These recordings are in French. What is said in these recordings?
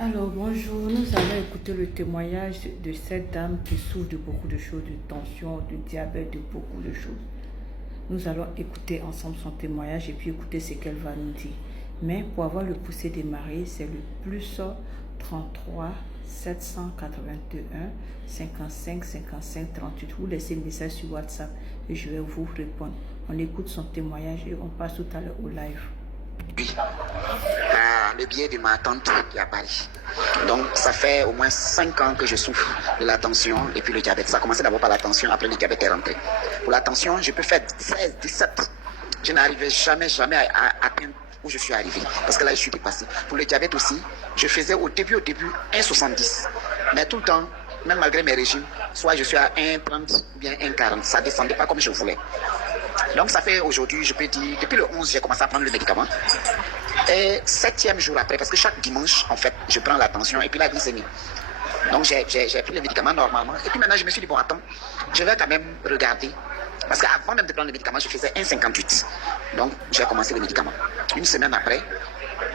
Alors, bonjour, nous allons écouter le témoignage de cette dame qui souffre de beaucoup de choses, de tension, de diabète, de beaucoup de choses. Nous allons écouter ensemble son témoignage et puis écouter ce qu'elle va nous dire. Mais pour avoir le poussé démarré, c'est le plus 33 781 55 55 38. Vous laissez un message sur WhatsApp et je vais vous répondre. On écoute son témoignage et on passe tout à l'heure au live. Oui, le biais de ma tante qui est à Paris. Donc, ça fait au moins 5 ans que je souffre de la tension et puis le diabète. Ça a commencé d'abord par la tension, après le diabète est rentré. Pour la tension, je peux faire 16, 17. Je n'arrivais jamais à atteindre où je suis arrivé. Parce que là, je suis dépassé. Pour le diabète aussi, je faisais au début 1,70. Mais tout le temps, même malgré mes régimes, soit je suis à 1,30 ou bien 1,40. Ça ne descendait pas comme je voulais. Donc ça fait aujourd'hui, je peux dire, depuis le 11, j'ai commencé à prendre le médicament. Et 7e jour après, parce que chaque dimanche, en fait, je prends la tension et puis la glycémie. Donc j'ai pris le médicament normalement. Et puis maintenant, je me suis dit, bon, attends, je vais quand même regarder. Parce qu'avant même de prendre le médicament, je faisais 1,58. Donc j'ai commencé le médicament. Une semaine après,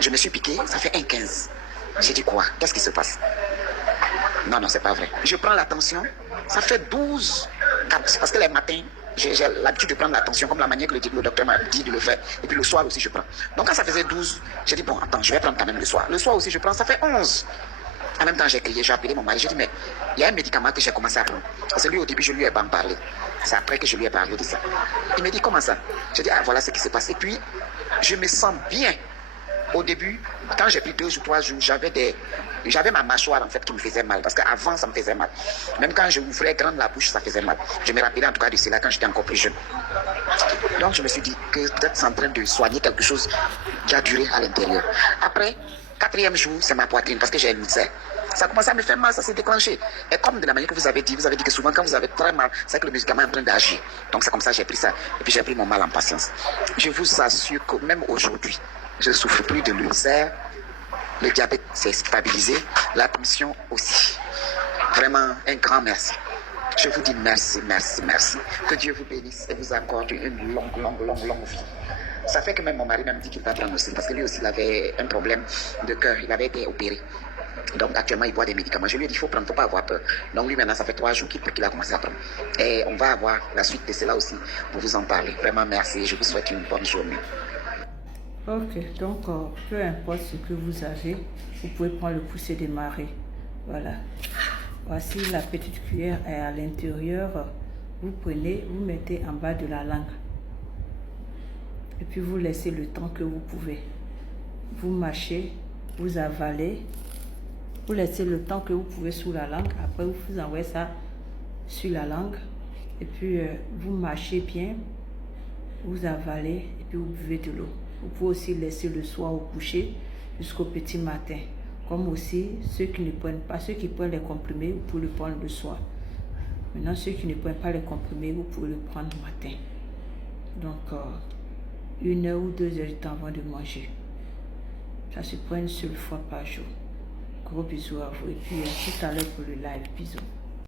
je me suis piqué, ça fait 1,15. J'ai dit quoi? Qu'est-ce qui se passe? Non, c'est pas vrai. Je prends la tension, ça fait 12, parce que les matins, j'ai l'habitude de prendre la tension comme la manière que le docteur m'a dit de le faire. Et puis le soir aussi, je prends. Donc quand ça faisait 12, j'ai dit, bon, attends, je vais prendre quand même le soir. Le soir aussi, je prends, ça fait 11. En même temps, j'ai crié, j'ai appelé mon mari, j'ai dit, mais il y a un médicament que j'ai commencé à prendre. Parce que lui, au début, je lui ai pas parlé. C'est après que je lui ai parlé de ça. Il me dit, comment ça? J'ai dit, ah, voilà ce qui se passe. Et puis, je me sens bien. Au début, quand j'ai pris 2 ou 3 jours, j'avais ma mâchoire en fait qui me faisait mal. Parce qu'avant, ça me faisait mal. Même quand je ouvrais grande la bouche, ça faisait mal. Je me rappelais en tout cas de cela quand j'étais encore plus jeune. Donc je me suis dit que peut-être c'est en train de soigner quelque chose qui a duré à l'intérieur. Après, 4e jour, c'est ma poitrine parce que j'ai un ulcère. Ça a commencé à me faire mal, ça s'est déclenché. Et comme de la manière que vous avez dit que souvent quand vous avez très mal, c'est que le médicament est en train d'agir. Donc c'est comme ça que j'ai pris ça. Et puis j'ai pris mon mal en patience. Je vous assure que même aujourd'hui, je ne souffre plus de l'ulcère. Le diabète s'est stabilisé. La tension aussi. Vraiment, un grand merci. Je vous dis merci. Que Dieu vous bénisse et vous accorde une longue vie. Ça fait que même mon mari m'a dit qu'il va prendre aussi. Parce que lui aussi, il avait un problème de cœur. Il avait été opéré. Donc actuellement, il boit des médicaments. Je lui ai dit, il faut prendre, il ne faut pas avoir peur. Donc lui, maintenant, ça fait 3 jours qu'il a commencé à prendre. Et on va avoir la suite de cela aussi pour vous en parler. Vraiment, merci. Je vous souhaite une bonne journée. Ok, donc peu importe ce que vous avez, vous pouvez prendre le poussé démarré. Voilà. Voici la petite cuillère est à l'intérieur. Vous prenez, vous mettez en bas de la langue. Et puis vous laissez le temps que vous pouvez. Vous mâchez, vous avalez. Vous laissez le temps que vous pouvez sous la langue. Après, vous envoyez ça sur la langue. Et puis, vous mâchez bien. Vous avalez et puis vous buvez de l'eau. Vous pouvez aussi laisser le soir au coucher jusqu'au petit matin. Comme aussi ceux qui ne prennent pas, ceux qui prennent les comprimés, vous pouvez le prendre le soir. Maintenant, ceux qui ne prennent pas les comprimés, vous pouvez le prendre le matin. Donc, 1 heure ou 2 heures de temps avant de manger. Ça se prend une seule fois par jour. Gros bisous à vous et puis tout à l'heure pour le live. Bisous.